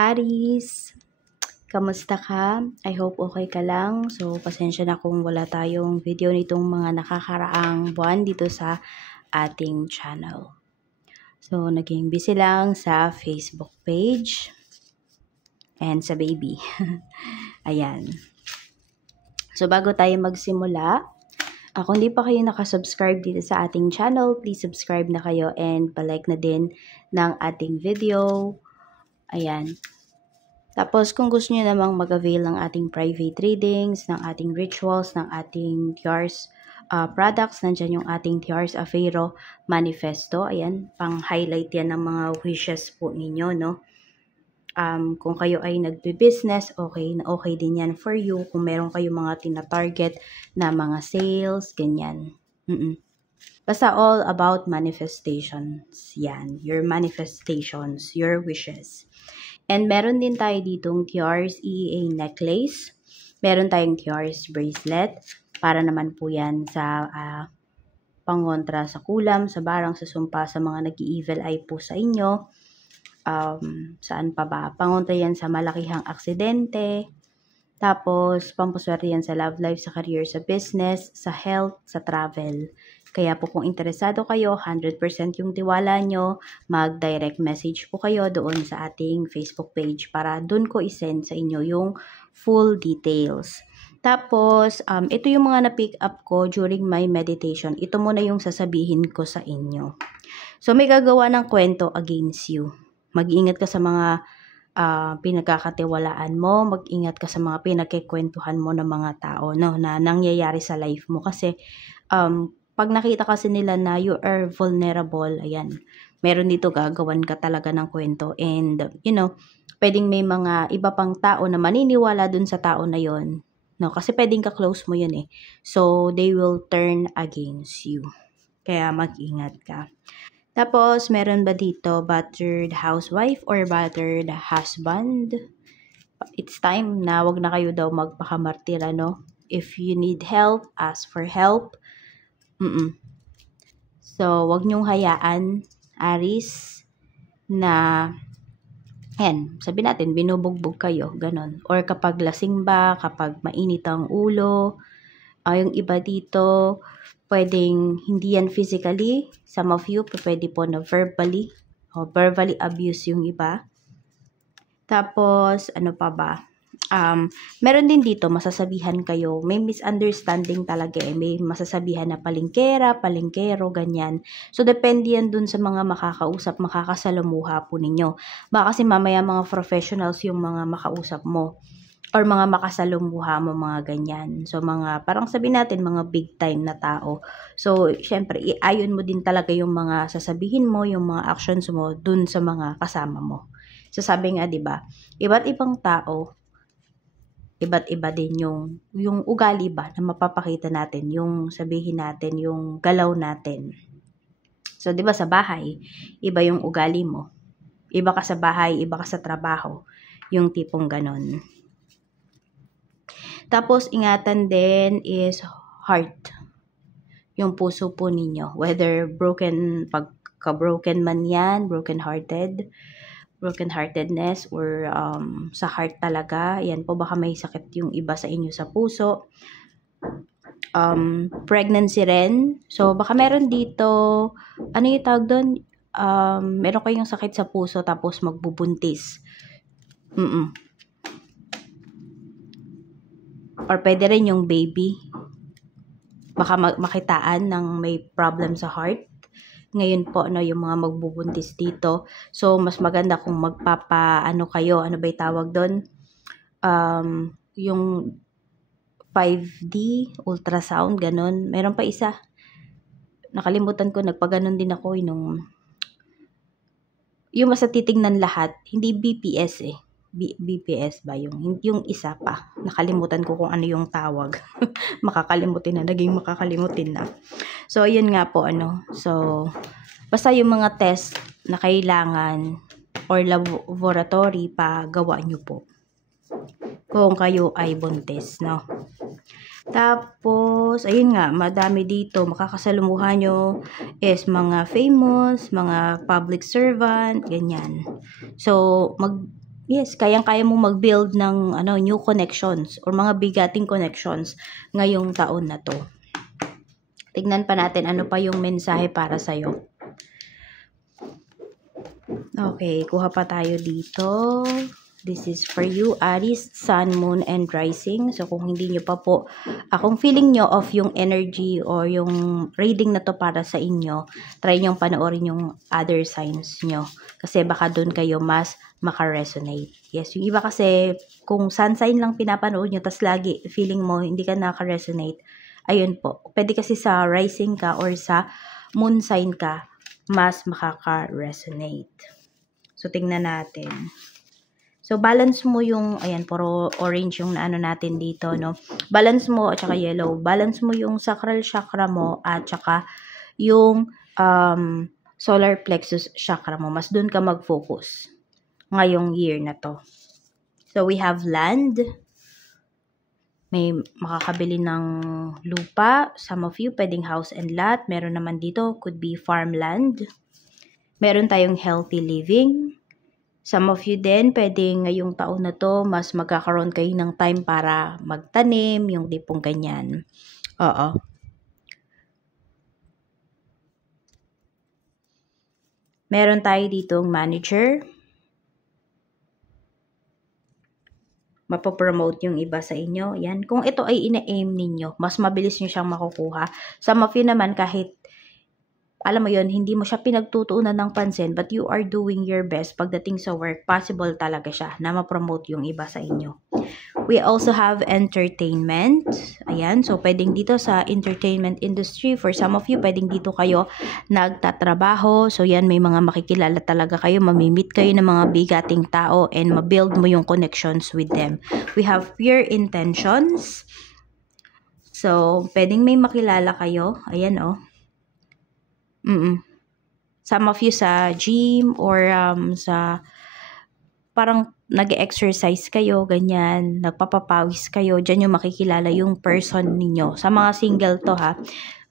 Aris, kamusta ka? I hope okay ka lang. So, pasensya na kung wala tayong video nitong mga nakakaraang buwan dito sa ating channel. So, naging busy lang sa Facebook page and sa baby. Ayan. So, bago tayo magsimula, kung hindi pa kayo nakasubscribe dito sa ating channel, please subscribe na kayo and palike na din ng ating video. Ayan. Tapos, kung gusto niyo namang mag-avail ng ating private readings, ng ating rituals, ng ating Tiars products, nandyan yung ating Tiars Afero Manifesto. Ayan, pang-highlight yan ng mga wishes po ninyo, no? Kung kayo ay nagbe-business, okay na okay din yan for you. Kung meron kayo mga tina-target na mga sales, ganyan. Basta all about manifestations. Yan, your manifestations, your wishes. And meron din tayo ditong Tiars EEA necklace. Meron tayong Tiars bracelet. Para naman po yan sa pangontra sa kulam, sa barang, sa sumpa, sa mga nag-i-evil eye po sa inyo. Saan pa ba? Pangontra yan sa malakihang aksidente. Tapos, pampaswerte yan sa love life, sa career, sa business, sa health, sa travel. Kaya po kung interesado kayo, 100% yung tiwala nyo, mag-direct message po kayo doon sa ating Facebook page para doon ko isend sa inyo yung full details. Tapos, ito yung mga na-pick up ko during my meditation. Ito muna yung sasabihin ko sa inyo. So, may gagawa ng kwento against you. Mag-ingat ka sa mga pinagkakatiwalaan mo, mag-ingat ka sa mga pinagkikwentuhan mo ng mga tao, no, na nangyayari sa life mo. Kasi, pag nakita kasi nila na you are vulnerable, ayan, meron dito gagawan ka talaga ng kwento. And, pwedeng may mga iba pang tao na maniniwala dun sa tao na yon, no? Kasi pwedeng ka-close mo yun eh. So, they will turn against you. Kaya mag-ingat ka. Tapos, meron ba dito battered housewife or battered husband? It's time na wag na kayo daw magpakamartira, no? If you need help, ask for help. So, wag niyong hayaan, Aris, na, sabi natin, binubugbog kayo, ganon. Or kapag lasing ba, kapag mainit ang ulo, yung iba dito, pwedeng hindi yan physically, some of you, pwede po na verbally, o verbally abuse yung iba. Tapos, ano pa ba? Meron din dito, masasabihan kayo, may misunderstanding talaga eh, may masasabihan na palingkera, palingkero, ganyan. So, depende yan dun sa mga makakausap, makakasalamuha po ninyo. Baka kasi mamaya mga professionals yung mga makausap mo, or mga makasalumuha mo, mga ganyan. So, mga, parang sabi natin, mga big time na tao. So, syempre, iayon mo din talaga yung mga sasabihin mo, yung mga actions mo, dun sa mga kasama mo. So, sabi nga, diba, iba't ibang tao, iba't iba din yung ugali ba na mapapakita natin, yung sabihin natin, yung galaw natin. So, diba sa bahay, iba yung ugali mo. Iba ka sa bahay, iba ka sa trabaho. Yung tipong ganon. Tapos, ingatan din is heart. Yung puso po ninyo. Whether broken, pagka-broken man yan, broken-heartedness, or sa heart talaga. Yan po, baka may sakit yung iba sa inyo sa puso. Pregnancy rin. So, baka meron dito, ano yung tawag doon? Meron kayong sakit sa puso tapos magbubuntis. Or pwede rin yung baby. Baka makitaan ng may problem sa heart. Ngayon po, yung mga magbubuntis dito. So, mas maganda kung kayo, ano ba yung tawag doon? Yung 5D, ultrasound, ganun. Meron pa isa. Nakalimutan ko, nagpaganon din ako yung mas titignan lahat. Hindi BPS eh. BPS ba yung isa pa? Nakalimutan ko kung ano yung tawag. Naging makakalimutin na. So, yun nga po, So, basta yung mga test na kailangan or laboratory pa, gawa nyo po. Kung kayo ay buntis, no? Tapos, ayun nga, madami dito. Makakasalumuhan nyo is mga famous, mga public servant, ganyan. So, Yes, kayang-kaya mo mag-build ng new connections or mga bigating connections ngayong taon na to. Tignan pa natin ano pa yung mensahe para sa'yo. Okay, kuha pa tayo dito. This is for you, Aries, Sun, Moon, and Rising. So, kung hindi nyo pa po, kung feeling nyo of yung energy or yung reading na to para sa inyo, try nyo panoorin yung other signs nyo. Kasi baka dun kayo mas makaresonate. Yes, yung iba kasi, kung sun sign lang pinapanood nyo, tas lagi feeling mo hindi ka nakaresonate, ayun po. Pwede kasi sa rising ka or sa moon sign ka, mas makaka-resonate. So, tingnan natin. So, balance mo yung, ayan, puro orange yung naano natin dito, no? Balance mo, at saka yellow. Balance mo yung sacral chakra mo, at saka yung solar plexus chakra mo. Mas dun ka mag-focus ngayong year na to. So, we have land. May makakabili ng lupa. Some of you, pwedeng house and lot. Meron naman dito, could be farmland. Meron tayong healthy living. Some of you din, pwedeng ngayong taon na to, mas magkakaroon kayo ng time para magtanim, yung tipong ganyan. Oo. Meron tayo ditong manager. Mapopromote yung iba sa inyo. Yan. Kung ito ay ina-aim ninyo, mas mabilis nyo siyang makukuha. Some of you naman, kahit alam mo yon, hindi mo siya pinagtutuunan ng pansin, but you are doing your best pagdating sa work, possible talaga siya na ma-promote yung iba sa inyo. We also have entertainment. Ayan, so pwedeng dito sa entertainment industry, for some of you, pwedeng dito kayo nagtatrabaho. So yan, may mga makikilala talaga kayo, mamimit kayo ng mga bigating tao and ma-build mo yung connections with them. We have pure intentions. So, pwedeng may makilala kayo. Ayan, oh. Some of you sa gym or sa parang nag-exercise kayo, ganyan, nagpapapawis kayo, dyan yung makikilala yung person ninyo. Sa mga single to ha,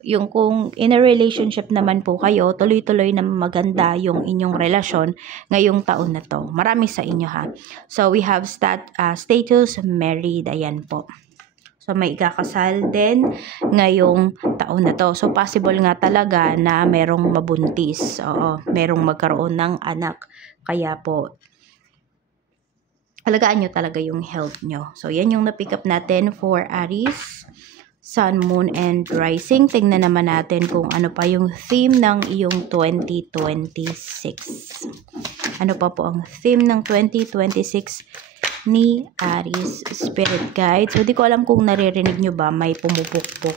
yung kung in a relationship naman po kayo, tuloy-tuloy na maganda yung inyong relasyon ngayong taon na to. Marami sa inyo ha. So we have status married, ayan po. So, may ikakasal din ngayong taon na to. So, possible nga talaga na merong mabuntis. Oo, merong magkaroon ng anak. Kaya po, alagaan nyo talaga yung health nyo. So, yan yung na-pick up natin for Aries, Sun, Moon, and Rising. Tingnan naman natin kung ano pa yung theme ng iyong 2026. Ano pa po ang theme ng 2026 ni Aries Spirit Guide. So, di ko alam kung naririnig nyo ba, may pumupukpok.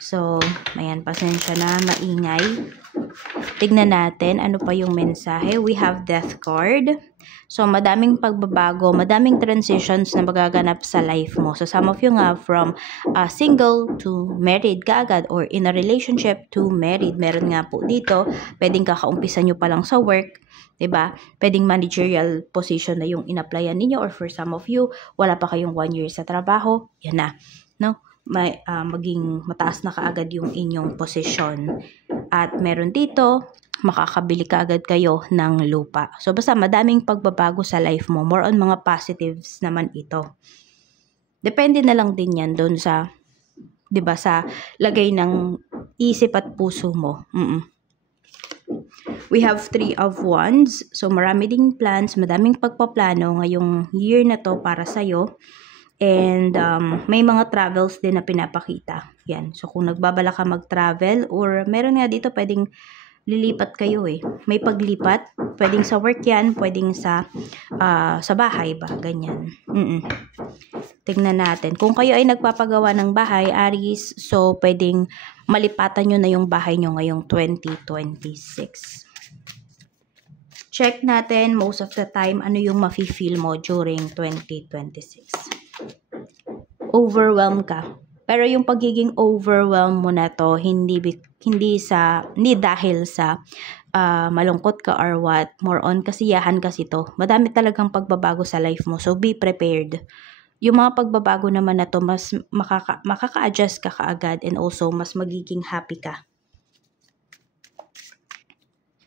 So, ayan, pasensya na, maingay. Tignan natin, ano pa yung mensahe. We have Death card. So, madaming pagbabago, madaming transitions na magaganap sa life mo. So, some of you nga, from single to married ka agad, or in a relationship to married. Meron nga po dito, pwedeng kakaumpisa nyo pa lang sa work. Diba? Pwedeng managerial position na yung in-applyan ninyo, or for some of you, wala pa kayong 1 year sa trabaho, yan na, no? May, maging mataas na kaagad yung inyong posisyon. At meron dito, makakabili kaagad kayo ng lupa. So, basta madaming pagbabago sa life mo. More on mga positives naman ito. Depende na lang din yan doon sa, diba, sa lagay ng isip at puso mo. We have 3 of Wands. So, marami ding plans, madaming pagpaplano ngayong year na to para sa'yo. And may mga travels din na pinapakita. Yan. So, kung nagbabala ka mag-travel, or meron nga dito pwedeng lilipat kayo eh. May paglipat. Pwedeng sa work yan, pwedeng sa bahay ba. Ganyan. Tingnan natin. Kung kayo ay nagpapagawa ng bahay, Aries, so pwedeng malipatan nyo na yung bahay nyo ngayong 2026. Check natin most of the time ano yung mafe-feel mo during 2026. Overwhelm ka. Pero yung pagiging overwhelm mo na to, hindi dahil sa malungkot ka or what, more on kasiyahan kasi to. Madami talagang pagbabago sa life mo, so be prepared. Yung mga pagbabago naman na to, mas makaka-adjust ka kaagad, and also mas magiging happy ka.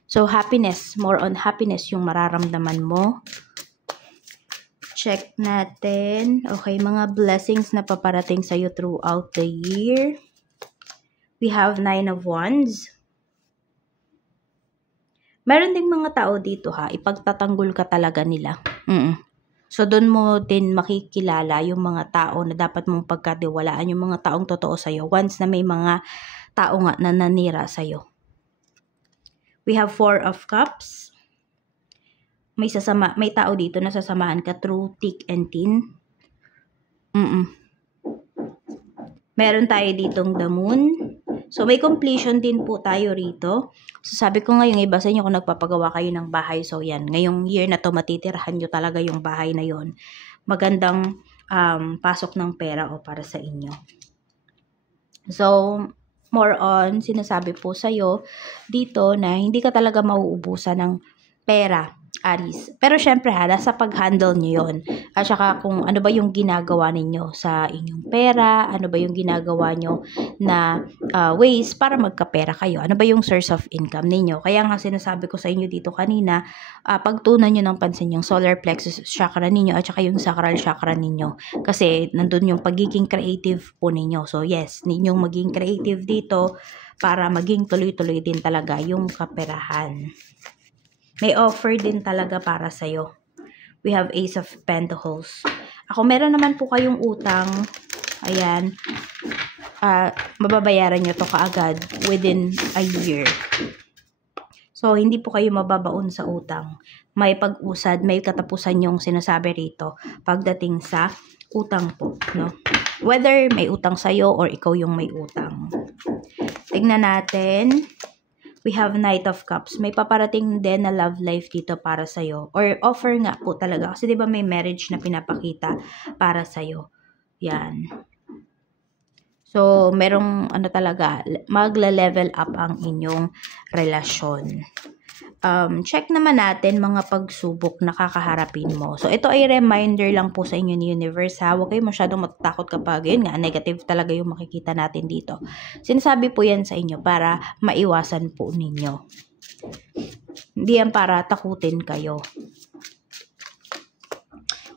So, happiness, more on happiness yung mararamdaman mo Check natin. Okay, mga blessings na paparating sa'yo throughout the year. We have 9 of Wands. Meron ding mga tao dito ha, ipagtatanggol ka talaga nila. So, doon mo din makikilala yung mga tao na dapat mong pagkatiwalaan, yung mga taong totoo sa'yo. Once na may mga tao nga na nanira sa'yo. We have 4 of Cups. May tao dito na sasamahan ka through thick and thin. Meron tayo ditong the Moon. So, may completion din po tayo rito. So, sabi ko nga yung iba sa inyo kung nagpapagawa kayo ng bahay. So, yan. Ngayong year na to, matitirahan nyo talaga yung bahay na yon. Magandang pasok ng pera o para sa inyo. So, more on, sinasabi po sa'yo dito na hindi ka talaga mauubusan ng pera, Aries. Pero syempre ha, nasa pag-handle nyo yun. At saka kung ano ba yung ginagawa ninyo sa inyong pera, ano ba yung ginagawa nyo na ways para magkapera kayo. Ano ba yung source of income ninyo. Kaya nga sinasabi ko sa inyo dito kanina, pagtunan nyo ng pansin yung solar plexus chakra ninyo at saka yung sacral chakra ninyo. Kasi nandun yung pagiging creative po ninyo. So yes, ninyong maging creative dito para maging tuloy-tuloy din talaga yung kaperahan. May offer din talaga para sa'yo. We have Ace of Pentacles. Ako, meron naman po kayong utang. Ayan. Mababayaran nyo to kaagad within a year. So, hindi po kayo mababaon sa utang. May pag-usad, may katapusan yung sinasabi rito pagdating sa utang po. No? Whether may utang sa'yo or ikaw yung may utang. Tignan natin. We have Knight of Cups. May paparating din na love life dito para sa'yo. Or offer nga po talaga. Kasi diba may marriage na pinapakita para sa'yo. Yan. So, merong talaga, magla-level up ang inyong relasyon. Check naman natin mga pagsubok na kakaharapin mo. So, ito ay reminder lang po sa inyo ni Universe ha. Huwag kayo masyadong matatakot kapag yun nga, negative talaga yung makikita natin dito. Sinasabi po yan sa inyo para maiwasan po ninyo. Hindi yan para takutin kayo.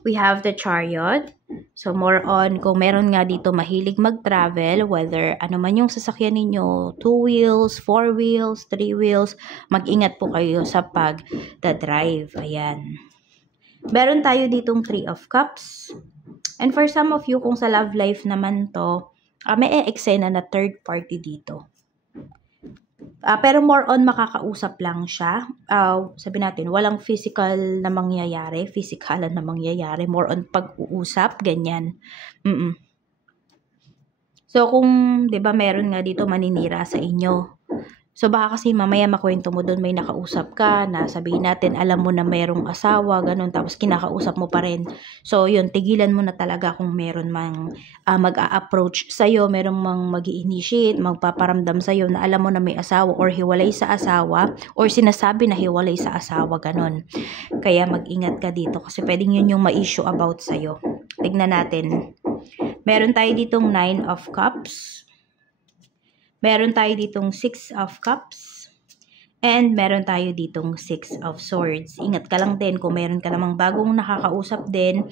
We have the Chariot. So, more on, kung meron nga dito mahilig mag-travel, whether ano man yung sasakyan ninyo, 2 wheels, 4 wheels, 3 wheels, mag-ingat po kayo sa pag-drive. Ayan. Meron tayo ditong 3 of Cups. And for some of you, kung sa love life naman to, may eksena na third party dito. Pero more on makakausap lang siya. Sabi natin, walang physical na mangyayari. Physikalan na mangyayari. More on pag-uusap, ganyan. So, kung, di ba, meron nga dito maninira sa inyo. So, baka kasi mamaya makwento mo doon, may nakausap ka, na sabihin natin, alam mo na merong asawa, ganun, tapos kinakausap mo pa rin. So, yun, tigilan mo na talaga kung meron mang mag-a-approach sa'yo, meron mang mag-i-initiate, magpaparamdam sa'yo na alam mo na may asawa or hiwalay sa asawa or sinasabi na hiwalay sa asawa, ganun. Kaya mag-ingat ka dito kasi pwedeng yun yung ma-issue about sa'yo. Tignan natin. Meron tayo ditong 9 of Cups. Meron tayo ditong 6 of Cups. And meron tayo ditong 6 of Swords. Ingat ka lang din kung meron ka namang bagong nakakausap din.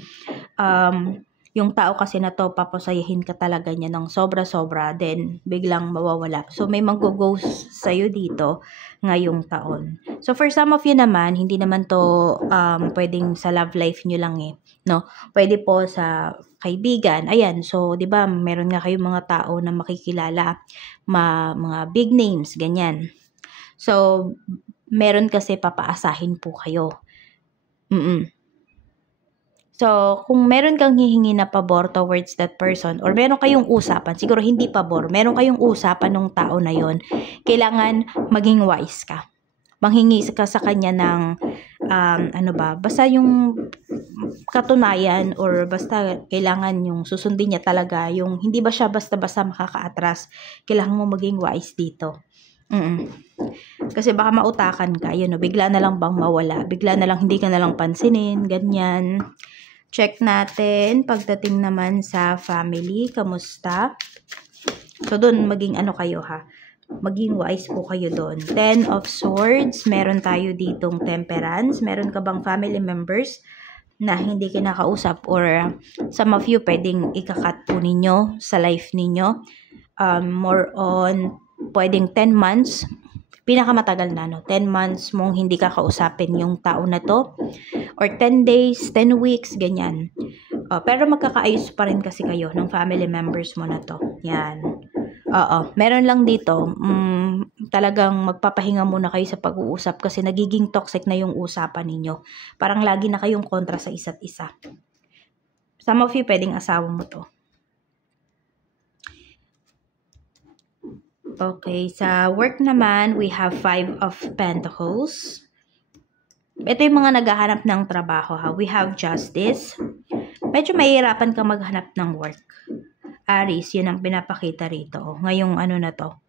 Yung tao kasi na to, papasayahin ka talaga niya ng sobra-sobra. Then, biglang mawawala. So, may mag-ghost sa'yo dito ngayong taon. So, for some of you naman, hindi naman to pwedeng sa love life nyo lang eh. No? Pwede po sa kaibigan. Ayan, so 'di ba, meron nga kayong mga tao na makikilala, mga big names, ganyan. So, meron kasi papaasahin po kayo. So, kung meron kang hihingi na pabor towards that person or meron kayong usapan, siguro hindi pabor, meron kayong usapan ng tao na yon, kailangan maging wise ka. Manghingi ka sa kanya ng basta yung katunayan or basta kailangan yung susundin niya talaga, yung hindi ba siya basta-basta makaka-atras. Kailangan mo maging wise dito. Kasi baka mautakan ka, yun, bigla na lang bang mawala, bigla na lang hindi ka na lang pansinin, ganyan. Check natin pagdating naman sa family, kamusta? So doon maging kayo ha. Maging wise po kayo doon. 10 of Swords, meron tayo ditong Temperance. Meron ka bang family members na hindi kinakausap, or some of you pwedeng ikakat po ninyo sa life ninyo. More on pwedeng 10 months, pinakamatagal na, no? 10 months mong hindi kakausapin yung tao na to, or 10 days, 10 weeks, ganyan. Pero magkakaayos pa rin kasi kayo ng family members mo na to. Yan. Meron lang dito, talagang magpapahinga muna kayo sa pag-uusap kasi nagiging toxic na yung usapan ninyo. Parang lagi na kayong kontra sa isa't isa. Some of you, pwedeng asawa mo to. Okay, sa work naman, we have 5 of Pentacles. Ito yung mga naghahanap ng trabaho, ha. We have Justice. Medyo mahihirapan ka maghanap ng work. Aries, yun ang pinapakita rito. Ngayong ano na to.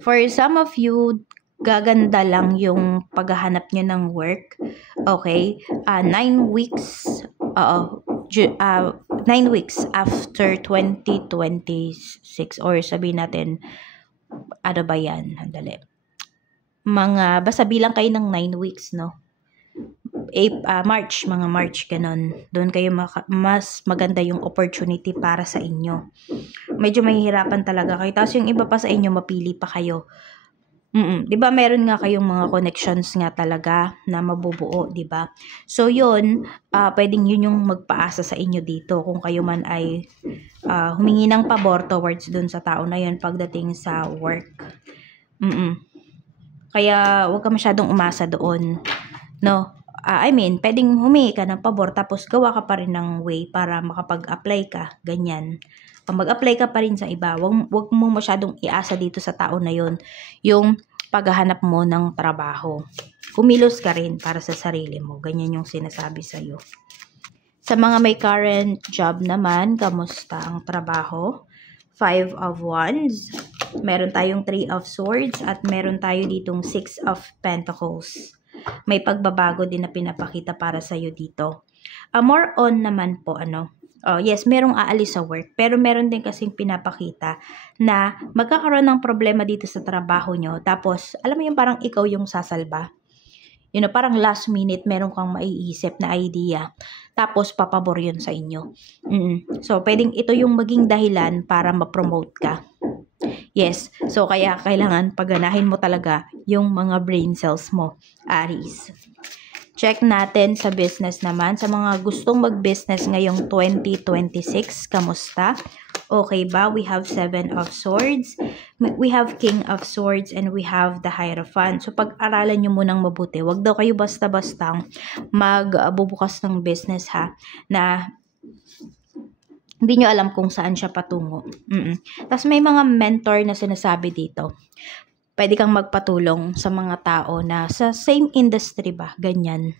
For some of you, gaganda lang yung paghahanap nyo ng work. Okay? 9 weeks. 9 weeks after 2026. Or sabihin natin, ano ba yan? Handali. Basta bilang kayo ng 9 weeks, no? Mga March, ganun. Doon kayo mas maganda yung opportunity para sa inyo. Medyo mahihirapan talaga kayo. Tapos yung iba pa sa inyo, mapili pa kayo. Diba meron nga kayong mga connections nga talaga na mabubuo, diba? So yun, pwedeng yun yung magpaasa sa inyo dito kung kayo man ay humingi ng pabor towards dun sa tao na yun pagdating sa work. Kaya huwag ka masyadong umasa doon, no? Pwedeng humingi ka ng pabor tapos gawa ka pa rin ng way para makapag-apply ka, ganyan. Mag-apply ka pa rin sa iba. Huwag mo masyadong iasa dito sa tao na yon yung paghahanap mo ng trabaho. Kumilos ka rin para sa sarili mo. Ganyan yung sinasabi sa'yo. Sa mga may current job naman, kamusta ang trabaho? 5 of Wands. Meron tayong 3 of Swords at meron tayo ditong 6 of Pentacles. May pagbabago din na pinapakita para sa'yo dito. More on naman po, yes, merong aalis sa work, pero meron din kasing pinapakita na magkakaroon ng problema dito sa trabaho nyo. Tapos, alam mo yung parang ikaw yung sasalba. Parang last minute, meron kang maiisip na idea. Tapos, papabor yun sa inyo. So, pwedeng ito yung maging dahilan para ma-promote ka. Yes, so kaya kailangan pagganahin mo talaga yung mga brain cells mo, Aries. Check natin sa business naman. Sa mga gustong mag-business ngayong 2026, kamusta? Okay ba? We have 7 of Swords, we have King of Swords, and we have the Hierophant. So pag-aralan nyo munang mabuti. Huwag daw kayo basta-bastang magbubukas ng business, ha, na hindi nyo alam kung saan siya patungo. Tapos may mga mentor na sinasabi dito. Pwede kang magpatulong sa mga tao na sa same industry ba, ganyan.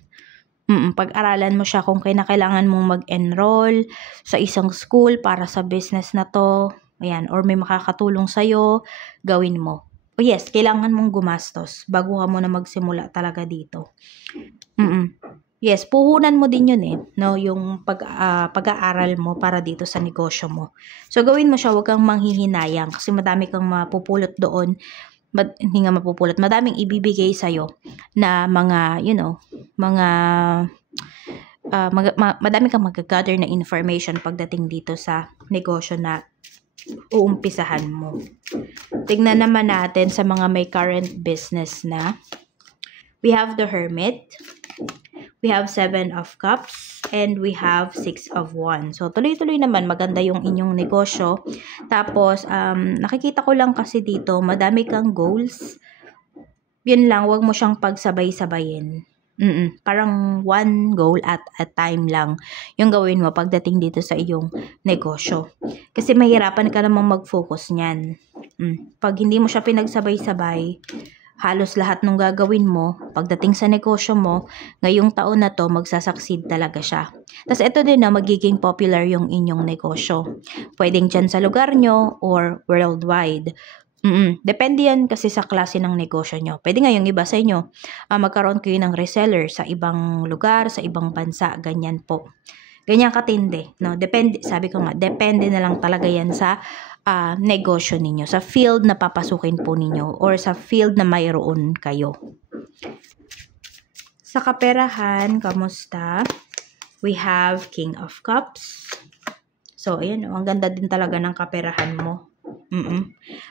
Pag-aralan mo siya kung kailangan mong mag-enroll sa isang school para sa business na to. Ayan, or may makakatulong sa'yo, gawin mo. Yes, kailangan mong gumastos bago ka mo na magsimula talaga dito. Yes, puhunan mo din yun no? Yung pag-aaral mo para dito sa negosyo mo. So, gawin mo siya, huwag kang manghihinayang kasi madami kang mapupulot doon. Hindi nga mapupulot, madaming ibibigay sa'yo na mga, madami kang mag-gather na information pagdating dito sa negosyo na uumpisahan mo. Tignan naman natin sa mga may current business na. We have the Hermit. We have 7 of Cups, and we have 6 of Wands. So, tuloy-tuloy naman, maganda yung inyong negosyo. Tapos, nakikita ko lang kasi dito, madami kang goals. Yun lang, wag mo siyang pagsabay-sabayin. Parang one goal at a time lang yung gawin mo pagdating dito sa iyong negosyo. Kasi mahirapan ka namang mag-focus niyan. Pag hindi mo siya pinagsabay-sabay, halos lahat ng gagawin mo, pagdating sa negosyo mo, ngayong taon na to, magsasucceed talaga siya. Tapos ito din na magiging popular yung inyong negosyo. Pwedeng dyan sa lugar nyo or worldwide. Depende yan kasi sa klase ng negosyo nyo. Pwede nga yung iba sa inyo, magkaroon kayo ng reseller sa ibang lugar, sa ibang bansa, ganyan po. Ganyan katindi, no? Depende, sabi ko nga, depende na lang talaga yan sa negosyo ninyo, sa field na papasukin po ninyo or sa field na mayroon kayo. Sa kaperahan, kamusta? We have King of Cups. So, ayan, ang ganda din talaga ng kaperahan mo.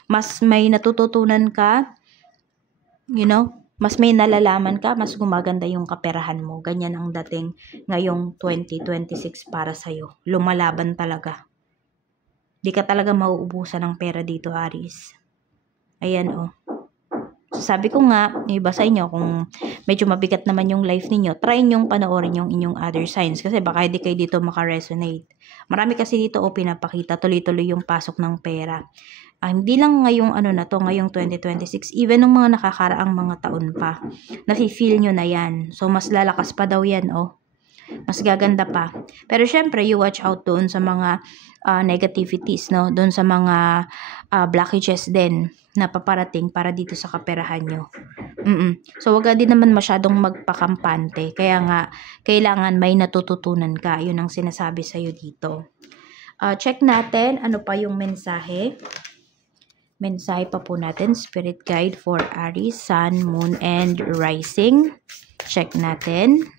Mas may natututunan ka, mas may nalalaman ka, mas gumaganda yung kaperahan mo. Ganyan ang dating ngayong 2026 para sa'yo. Lumalaban talaga. Di ka talaga mauubusan ng pera dito, Aries. Ayan, Sabi ko nga, iba sa inyo, kung medyo mabigat naman yung life ninyo, try nyong panoorin yung inyong other signs kasi baka hindi kayo dito makaresonate. Marami kasi dito pinapakita tuloy-tuloy yung pasok ng pera. Hindi lang ngayong ngayong 2026, even ng mga nakakaraang mga taon pa, nafe-feel nyo na yan. So, mas lalakas pa daw yan, mas gaganda pa. Pero syempre, you watch out doon sa mga negativities, no? Doon sa mga blockages din na paparating para dito sa kaperahan nyo. So, wag din naman masyadong magpakampante. Kaya nga, kailangan may natututunan ka. Yun ang sinasabi sa'yo dito. Check natin, ano pa yung mensahe. Mensahe pa po natin, Spirit Guide for Aries, Sun, Moon, and Rising. Check natin.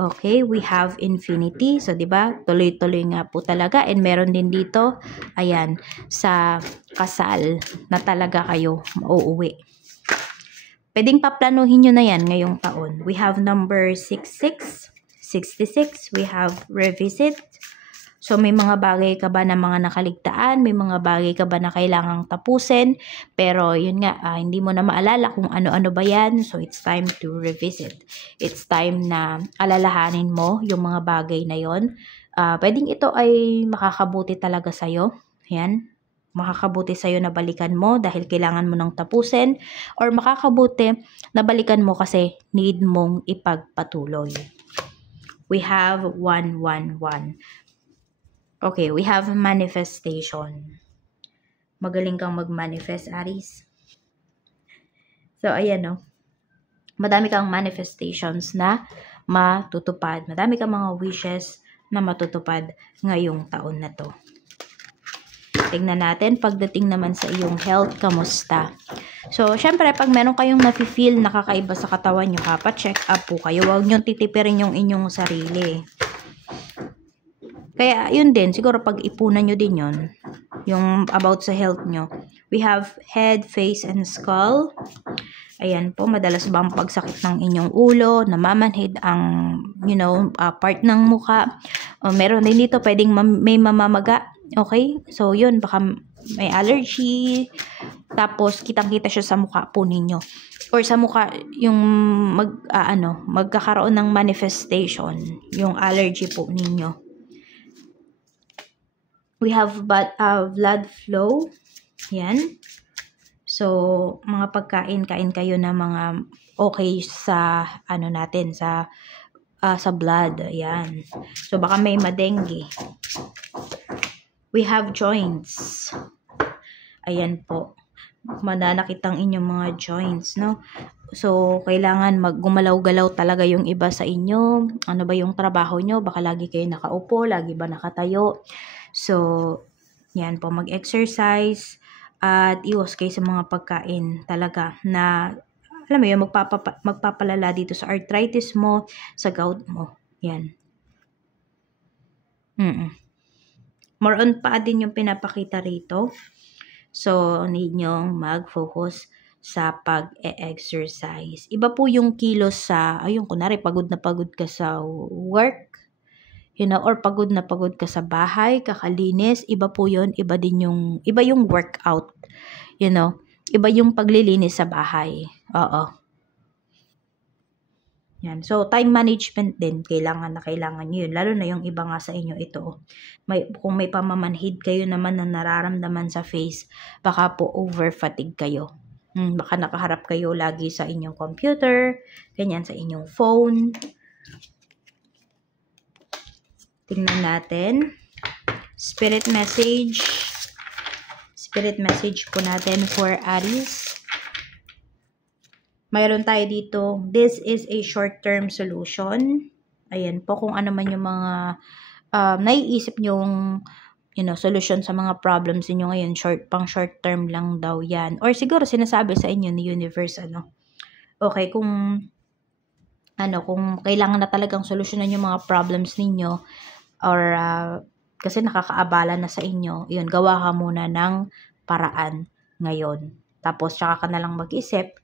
Okay, we have Infinity. So, diba? Tuloy-tuloy nga po talaga. And meron din dito, ayan, sa kasal na talaga kayo mauuwi. Pwedeng paplanuhin nyo na yan ngayong taon. We have number 66, 66. We have Revisit. So, may mga bagay ka ba na mga nakaligtaan? May mga bagay ka ba na kailangang tapusin? Pero, yun nga, hindi mo na maalala kung ano-ano ba yan. So, it's time to revisit. It's time na alalahanin mo yung mga bagay na yon. Pwedeng ito ay makakabuti talaga sa'yo. Yan. Makakabuti sa'yo na balikan mo dahil kailangan mo nang tapusin. Or makakabuti na balikan mo kasi need mong ipagpatuloy. We have 111. Okay, we have manifestation. Magaling kang mag-manifest, Aries. So, ayan, Madami kang manifestations na matutupad. Madami kang mga wishes na matutupad ngayong taon na to. Tingnan natin, pagdating naman sa iyong health, kamusta? So, syempre, pag meron kayong nafe-feel nakakaiba sa katawan nyo, pa-check up po kayo. Huwag nyo titipirin yung inyong sarili. Kaya, yun din, siguro pag-ipunan nyo din yun, yung about sa health nyo. We have head, face, and skull. Ayan po, madalas ba ang pagsakit ng inyong ulo, namamanhid ang, part ng muka. Meron din dito, pwedeng may mamamaga. Okay? So, yun, baka may allergy. Tapos, kitang-kita siya sa mukha po ninyo. Or sa mukha, yung magkakaroon ng manifestation, yung allergy po ninyo. We have blood flow. Yan. So, mga pagkain-kain kayo na mga okay sa, sa blood. Yan. So, baka may madengue. We have joints. Ayan po. Mananakit ang inyong mga joints, no? So, kailangan gumalaw-galaw talaga yung iba sa inyo. Ano ba yung trabaho nyo? Baka lagi kayo nakaupo, lagi ba nakatayo? So, yan po, mag-exercise at iwas kayo sa mga pagkain talaga na, alam mo yun, magpapalala dito sa arthritis mo, sa gout mo. Yan. More on pa din yung pinapakita rito. So, need nyong mag-focus sa pag-exercise. Iba po yung kilos sa, kunwari, pagod na pagod ka sa work, or pagod na pagod ka sa bahay, kakalinis, iba po yun, iba yung workout, iba yung paglilinis sa bahay. Oo. Yan. So, time management din, kailangan nyo yun. Lalo na yung iba nga sa inyo, ito. Kung may pamamanhid kayo naman na nararamdaman sa face, baka po over-fatigue kayo. Baka nakaharap kayo lagi sa inyong computer, ganyan sa inyong phone. Tingnan natin. Spirit message po natin for Aries. Mayroon tayo dito, this is a short-term solution. Ayan po, kung ano man yung mga naiisip nyong, solution sa mga problems niyo ngayon, short-term lang daw yan. Or siguro sinasabi sa inyo ni universe, Okay, kung kung kailangan na talagang solusyonan yung mga problems ninyo or kasi nakakaabala na sa inyo, yun, gawa ka muna ng paraan ngayon. Tapos, tsaka ka na lang mag-isip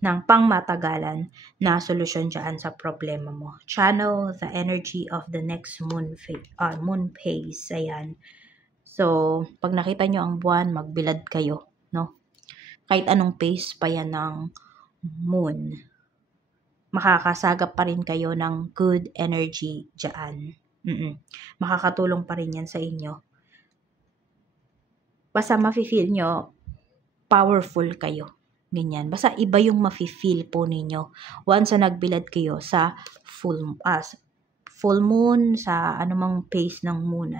ng pangmatagalan na solusyon dyan sa problema mo. Channel the energy of the next moon phase. Ayan. So, pag nakita nyo ang buwan, magbilad kayo, no? Kahit anong phase pa yan ng moon, makakasagap pa rin kayo ng good energy dyan. Makakatulong pa rin yan sa inyo. Basta mafe-feel nyo, powerful kayo. Ganyan. Basta iba yung mafe-feel po ninyo once na nagbilad kayo sa full moon, sa anumang phase ng moon,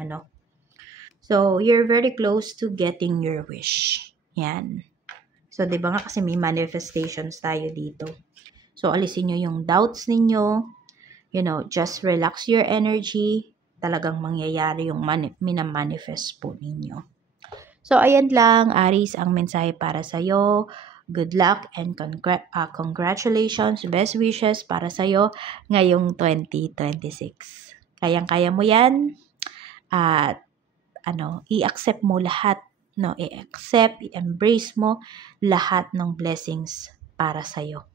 So, you're very close to getting your wish. Yan. So, di ba nga kasi may manifestations tayo dito. So, alisin nyo yung doubts ninyo. Just relax your energy. Talagang mangyayari yung minamanifest po ninyo. So, ayan lang, Aries, ang mensahe para sa'yo. Good luck and congratulations, best wishes para sa'yo ngayong 2026. Kayang-kaya mo yan. At, i-accept mo lahat, i-accept, i-embrace mo lahat ng blessings para sa'yo.